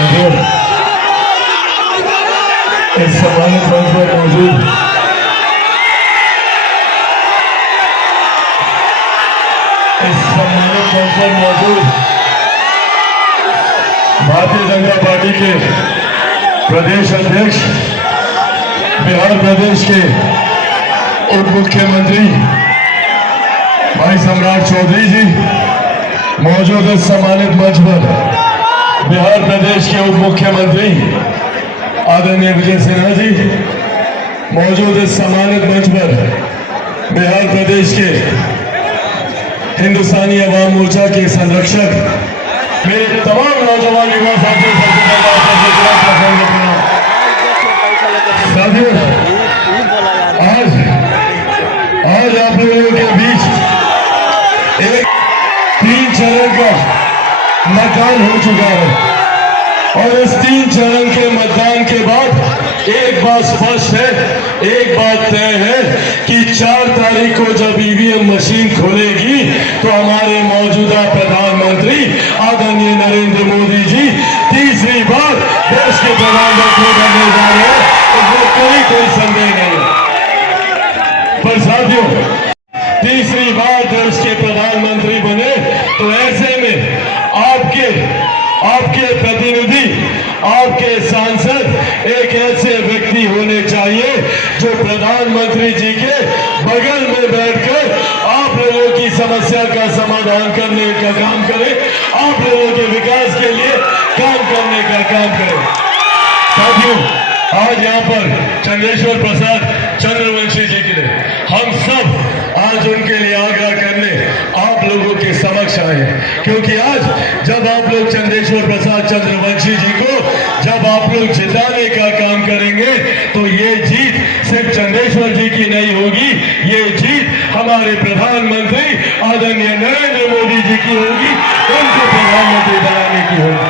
इस सम्मानित मंच पर मौजूद भारतीय जनता पार्टी के प्रदेश अध्यक्ष, बिहार प्रदेश के उप मुख्यमंत्री भाई सम्राट चौधरी जी, मौजूद इस सम्मानित मंच पर बिहार प्रदेश के उप मुख्यमंत्री आदरणीय विजय सिन्हा जी, मौजूद इस सम्मानित मंच पर बिहार प्रदेश के हिंदुस्तानी अवाम मोर्चा के संरक्षक, मेरे तमाम नौजवान युवा साथियों, आज आप लोगों के बीच एक 3 चरण का मतदान हो चुका है और इस 3 चरण के मतदान के बाद एक बात स्पष्ट है, एक बात तय है कि 4 तारीख को जब ईवीएम मशीन खुलेगी तो हमारे मौजूदा प्रधानमंत्री आदरणीय नरेंद्र मोदी जी तीसरी बार देश के प्रधानमंत्री बनने जा रहे हैं, इसमें कोई संदेह नहीं है। पर साथियों, तीसरी बार देश के प्रधानमंत्री बने तो ऐसे में आपके प्रतिनिधि, आपके सांसद एक ऐसे व्यक्ति होने चाहिए जो प्रधानमंत्री जी के बगल में बैठकर आप लोगों की समस्या का समाधान करने का काम करे, आप लोगों के विकास के लिए काम करने का काम करे। साथियों, आज यहाँ पर चंद्रेश्वर प्रसाद चंद्रवंशी जी के लिए हम सब आज उनके लिए आग्रह करने आप लोगों के समक्ष आए, क्योंकि आज जब आप लोग चंद्रेश्वर प्रसाद चंद्रवंशी जी को जब आप लोग जिताने का काम करेंगे तो ये जीत सिर्फ चंद्रेश्वर जी की नहीं होगी, ये जीत हमारे प्रधानमंत्री आदरणीय नरेंद्र मोदी जी की होगी, उनको प्रधानमंत्री बनाने की होगी।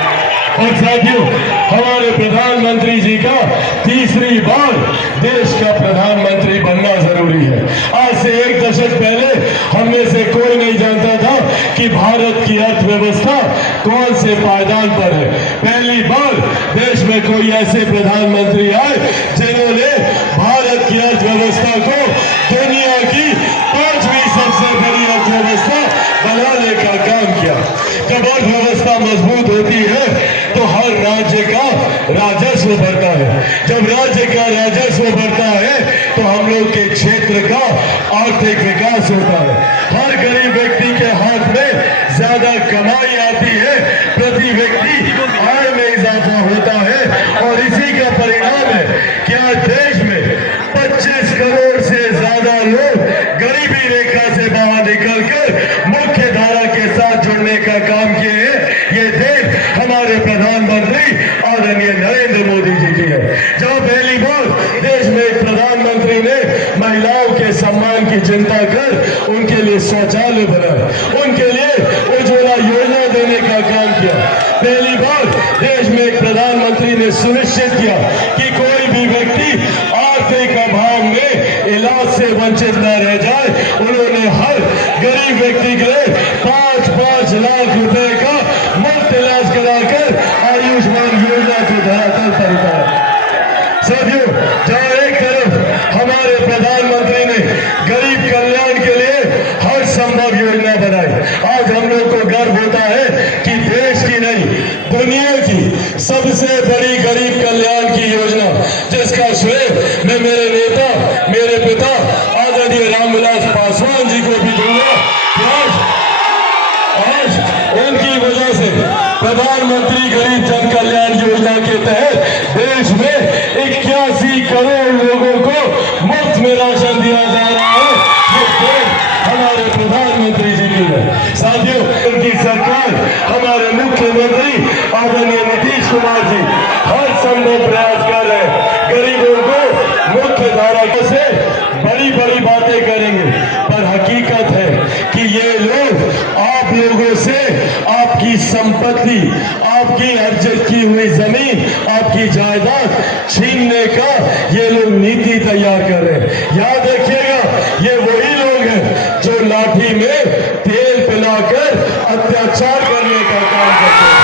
और साथियों, हमारे प्रधानमंत्री जी का तीसरी बार देश का प्रधानमंत्री बनना जरूरी है। आज से 1 दशक पहले हम में से कोई नहीं जानता था कि भारत की अर्थव्यवस्था कौन से पायदान पर है। पहली बार देश में कोई ऐसे प्रधानमंत्री आए जिन्होंने भारत की अर्थव्यवस्था को दुनिया की 5वीं सबसे बड़ी अर्थव्यवस्था बनाने का काम किया। जब अर्थव्यवस्था मजबूत होती है तो हर राज्य का राजस्व बढ़ता है, जब राज्य का राजस्व बढ़ता है तो हम लोग के क्षेत्र का आर्थिक विकास होता है, हर गरीब व्यक्ति के हाथ में ज्यादा कमाई आती है, प्रति व्यक्ति आय में इजाफा होता है और इसी का परिणाम है कि आज देश में 25 करोड़ से ज्यादा लोग गरीबी रेखा से बाहर निकलकर मुख्य धारा के साथ जुड़ने का काम किए हैं। ये देश हमारे प्रधानमंत्री आदरणीय नरेंद्र मोदी जी की है। जब पहली बार देश में एक प्रधानमंत्री ने महिलाओं के सम्मान की चिंता कर उनके लिए शौचालय बनाया, उनके लिए उज्ज्वला योजना देने का काम किया। पहली बार देश में एक प्रधानमंत्री ने सुनिश्चित किया कि कोई भी व्यक्ति आर्थिक अभाव में इलाज से वंचित न रह जाए। उन्होंने हर गरीब व्यक्ति के लिए 5-5 लाख रुपए का मुफ्त इलाज कराकर आयुष्मान योजना को धरातल पर उतारा। साथियों, जहां एक तरफ हमारे प्रधानमंत्री ने गरीब कल्याण के लिए हर संभव योजना बनाई, आज हम लोग को गर्व होता है कि देश की नहीं दुनिया की सबसे बड़ी गरीब कल्याण की योजना, जिसका श्रेय मैं मेरे नेता, मेरे पिता आदरणीय रामविलास पासवान जी को भी दूंगा। आज उनकी वजह से प्रधानमंत्री गरीब जन कल्याण योजना के तहत देश में 81 करोड़ लोगों को मुफ्त में राशन दिया जा रहा है। ये देश हमारे प्रधानमंत्री जी की है। साथियों, उनकी सरकार, हमारे मुख्यमंत्री आदरणीय नीतीश कुमार जी हर संभव प्रयास कर रहे हैं, गरीबों को मुख्य धारा से बड़ी बड़ी बातें करेंगे, पर हकीकत है कि ये लोग आप लोगों से आपकी संपत्ति, आपकी अर्जित की हुई जमीन, आपकी जायदाद छीनने का ये लोग नीति तैयार कर रहे हैं। याद रखिएगा, ये वही लोग हैं जो लाठी में तेल पिलाकर अत्याचार करने का काम करते हैं।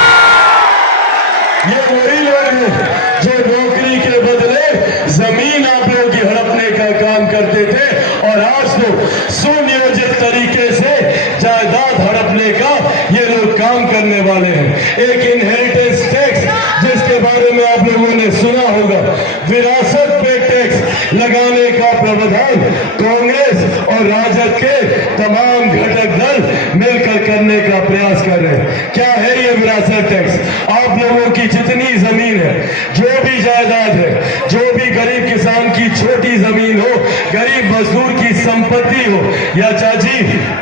ये वही लोग हैं जो नौकरी के बदले जमीन आप लोगों की हड़पने का काम करते थे और आज तो सुनियोजित तरीके से जायदाद हड़पने का ये लोग काम करने वाले हैं। एक इनहेरिटेंस टैक्स जिसके बारे में आप लोगों ने सुना होगा, विरासत पे टैक्स लगाने का प्रावधान कांग्रेस और राजद के तमाम घटक दल मिलकर करने का प्रयास कर रहे हैं। क्या है ये विरासत टैक्स? आप लोगों की जितनी जमीन है, जो भी जायदाद है, जो भी गरीब किसान की छोटी जमीन हो, गरीब मजदूर की संपत्ति हो या चाची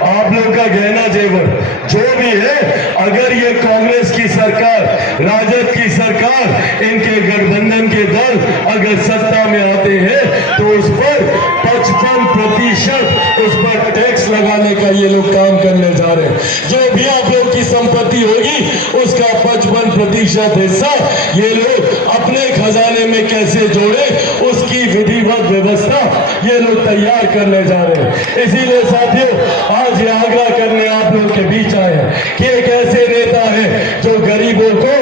आप लोग का गहना जेवर जो भी है, अगर ये कांग्रेस की सरकार, राजद की सरकार, इनके गठबंधन के दल अगर सत्ता में आते हैं तो उस पर 55% उस पर टैक्स लगाने का ये लोग काम करने जा रहे हैं। जो भी आप लोग की संपत्ति होगी उसका 55% हिस्सा ये लोग अपने खजाने में कैसे जोड़े उसकी विधिवत व्यवस्था ये लोग तैयार करने जा रहे हैं। इसीलिए साथियों, आज ये आग्रह करने आप लोग के बीच आए हैं कि एक ऐसे नेता है जो गरीबों को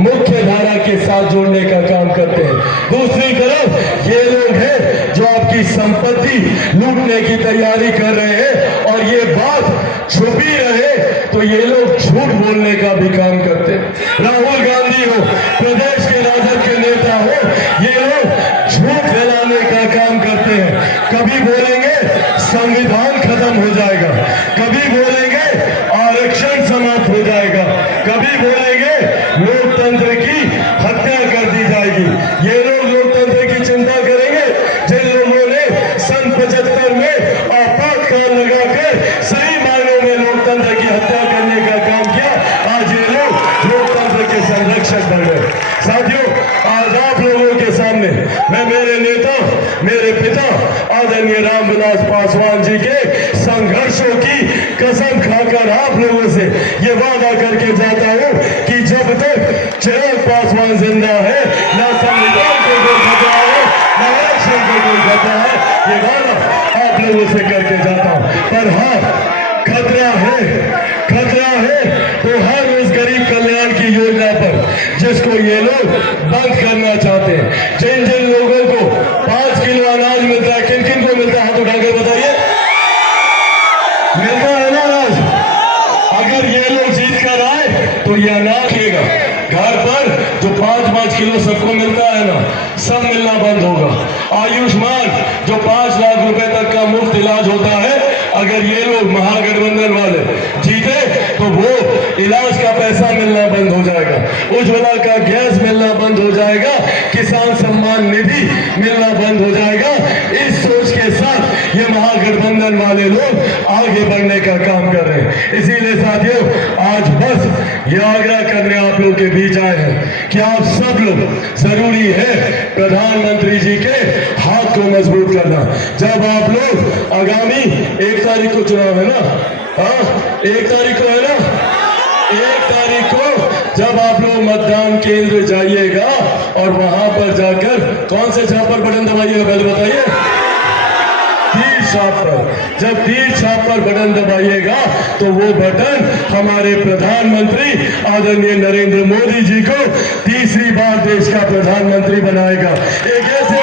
मुख्य धारा के साथ जोड़ने का काम करते हैं। दूसरी तरफ ये लोग हैं जो आपकी संपत्ति लूटने की तैयारी कर रहे हैं और ये बात छुपी रहे तो ये लोग झूठ बोलने का भी काम करते हैं। राहुल गांधी हो, प्रदेश के राजद के नेता हो, ये लोग झूठ फैलाने का काम करते हैं। कभी बोलेंगे संविधान खत्म हो जाएगा, कभी बोलेंगे आरक्षण समाप्त हो जाएगा, कभी बोलेंगे लोकतंत्र की हत्या कर दी जाएगी। ये लोग लोकतंत्र की चिंता करेंगे जिन लोगों ने सन 75 में आपातकाल लगाकर सही मायनों में लोकतंत्र की हत्या करने का काम किया। आज ये लोग लोकतंत्र के संरक्षक बन गए। साथियों, आज आप लोगों के सामने मैं मेरे नेता, मेरे पिता आदरणीय रामविलास पासवान जी के संघर्षों की कसम खाकर आप लोगों से ये वादा करके जाता हूं कि जब तक चिराग पासवान जिंदा है, ना संविधान को कोई खतरा है, ना आरक्षण को कोई खतरा है। ये वादा आप लोगों से करके जाता हूं। पर हाँ, खतरा है तो हर उस गरीब कल्याण की योजना पर जिसको ये लोग बंद करना चाहते हैं। जिन जिन लोगों को 5 किलो अनाज मिलता है, किन किन को मिलता है हाथ उठाकर बताइए। मिलता है ना अनाज? अगर ये लोग जीत कर आए तो ये अनाज देगा। घर पर जो 5-5 किलो सबको मिलता है ना, सब मिलना बंद होगा। आयुष्मान जो 5 लाख रुपए तक का मुफ्त इलाज होता है, अगर ये लोग महागठबंधन वाले जीते तो वो इलाज का पैसा मिलना बंद हो जाएगा, उज्ज्वला का गैस मिलना बंद हो जाएगा, किसान सम्मान निधि मिलना बंद हो जाएगा। इस सोच के साथ ये महागठबंधन वाले लोग आगे बढ़ने का काम कर रहे हैं। इसीलिए साथियों, आज बस ये आग्रह करने आप लोग के बीच आए हैं कि आप सब लोग, जरूरी है प्रधानमंत्री जी के हाथ को मजबूत करना। जब आप लोग आगामी 1 तारीख को चुनाव है ना, हाँ 1 तारीख को है ना, 1 तारीख को जब आप लोग मतदान केंद्र जाइएगा और वहां पर जाकर कौन से छाप पर बटन दबाइएगा पहले बताइए? तीर छाप पर। जब तीर छाप पर बटन दबाइएगा तो वो बटन हमारे प्रधानमंत्री आदरणीय नरेंद्र मोदी जी को तीसरी बार देश का प्रधानमंत्री बनाएगा। एक ऐसे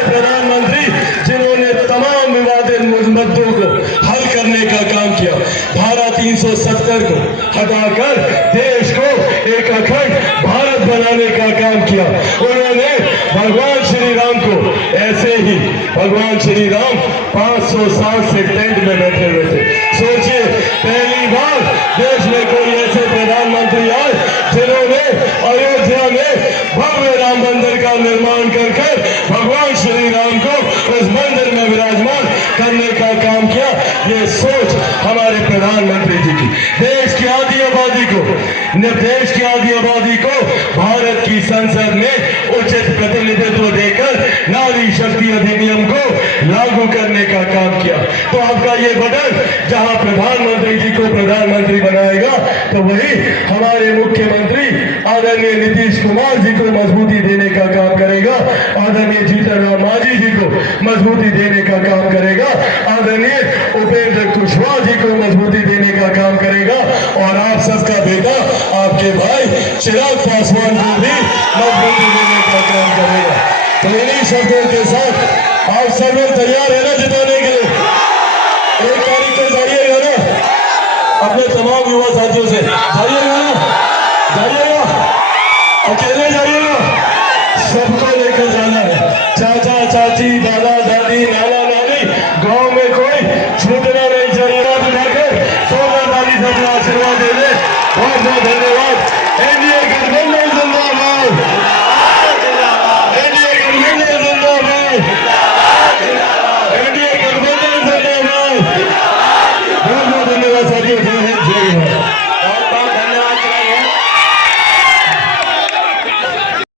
प्रधानमंत्री जिन्होंने तमाम विवादित मुद्दों को हल करने का काम किया, धारा 370 को हटाकर देश को एक अखंड भारत बनाने का काम किया। उन्होंने भगवान श्री राम को ऐसे ही, भगवान श्री राम 500 साल से टेंट में बैठे हुए थे। सोचिए, पहली बार देश में कोई ऐसे प्रधानमंत्री आए जिन्होंने अयोध्या में भव्य राम मंदिर का निर्माण कर भगवान श्री राम को उस मंदिर में विराजमान करने का काम किया। ये सोच हमारे प्रधानमंत्री जी की। देश की आधी आबादी को भारत की संसद में उचित प्रतिनिधित्व देकर नारी शक्ति अधिनियम को लागू करने का काम किया। तो आपका ये बटन जहां प्रधानमंत्री जी को प्रधानमंत्री बनाएगा तो वही हमारे मुख्यमंत्री आदरणीय नीतीश कुमार जी को मजबूती देने का काम करेगा, आदरणीय जीतन राम मांझी जी को मजबूती देने का काम करेगा, आदरणीय उपेंद्र कुशवाहा जी को मजबूती देने का काम करेगा और आप सबका बेटा, आपके भाई चिराग पासवान को भी मजबूती देने का काम करेगा। तो इन्हीं शब्दों के साथ आप सब लोग तैयार है ना जिताने के लिए? 1 तारीख को जाइएगा ना अपने तमाम युवा साथियों से, जाइएगा ना? जाइएगा, अकेले जाइए